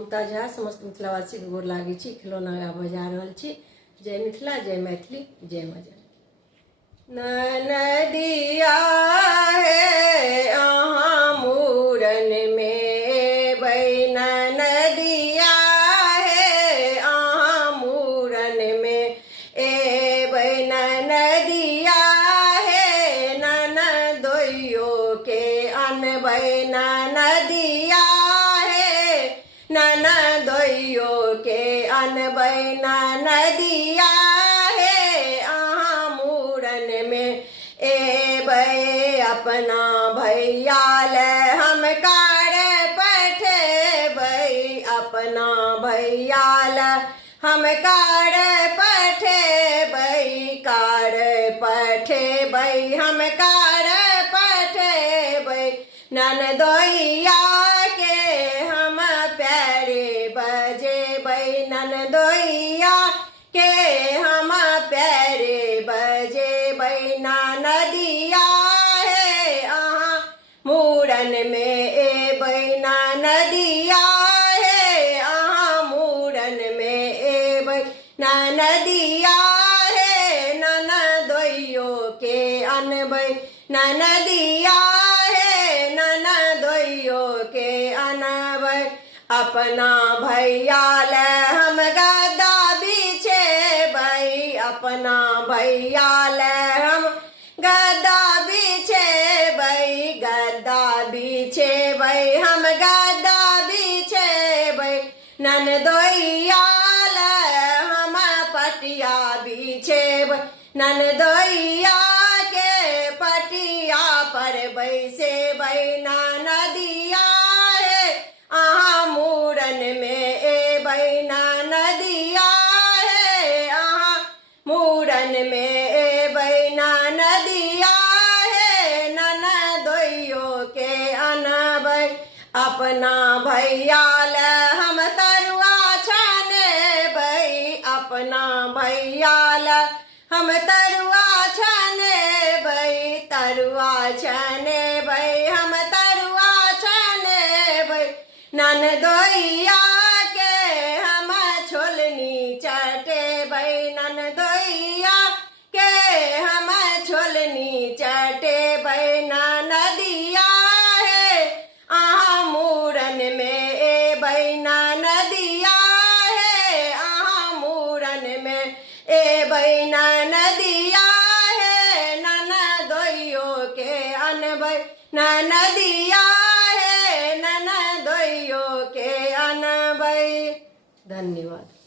ममता झा समस्त मिथिलावासी के गोर लागे छी। खिलौना बजा रहल छी। जय मिथिला, जय मैथिली, जय मजा। नदिया है अहाँ मूरन में बहन, नदिया है अहाँ मूरन में ए बहन, नदिया है ननदोइयो के अनबहन, नदिया है ननदोइयो के अनबहन, नदिया अपना भैया ले हम कार पठे बई, अपना भैया ले हम कार पठे बई, कार पठे बई हम कार पठे बई, ननदोइया के हम प्यारे बजे बई, ननदोइया के हम प्यारे बजे बई, नदिया मूरन में ए बहना, नदिया है अहाँ मूरन में ए बहना, नदिया है ननदोइयो के अनबई, नदिया है ननदोइयो के अनबई, अपना भैया ले हम गदा बिछे बई, अपना भैया ले हम गदा बिछे बई, गदा बिछे बई हम गदा बिछे बई, ननदोइया ले हम पटिया बिछे बई, ननदोइया के पटिया पर बैसे बई, नदिया है अहाँ मूरन में ए बई, नदिया है अहाँ मूरन में ए बई, नदिया है ननदोइयो के अनबई, अपना भैया ले हम तरुआ छाने बई, अपना भैया ले हम तरुआ छाने बई, तरुआ छाने बई हम तरुआ छाने बई, ननदोइया के हम छोलनी चटे बई, ननदोइया के हम छोलनी चटे बई, नदिया है अहाँ मूरन में ए बई, नदिया है अहाँ मूरन में ए बई, नदिया है ननदोइयो के अनबई, नदिया है ननदोइयो के अनबई। धन्यवाद।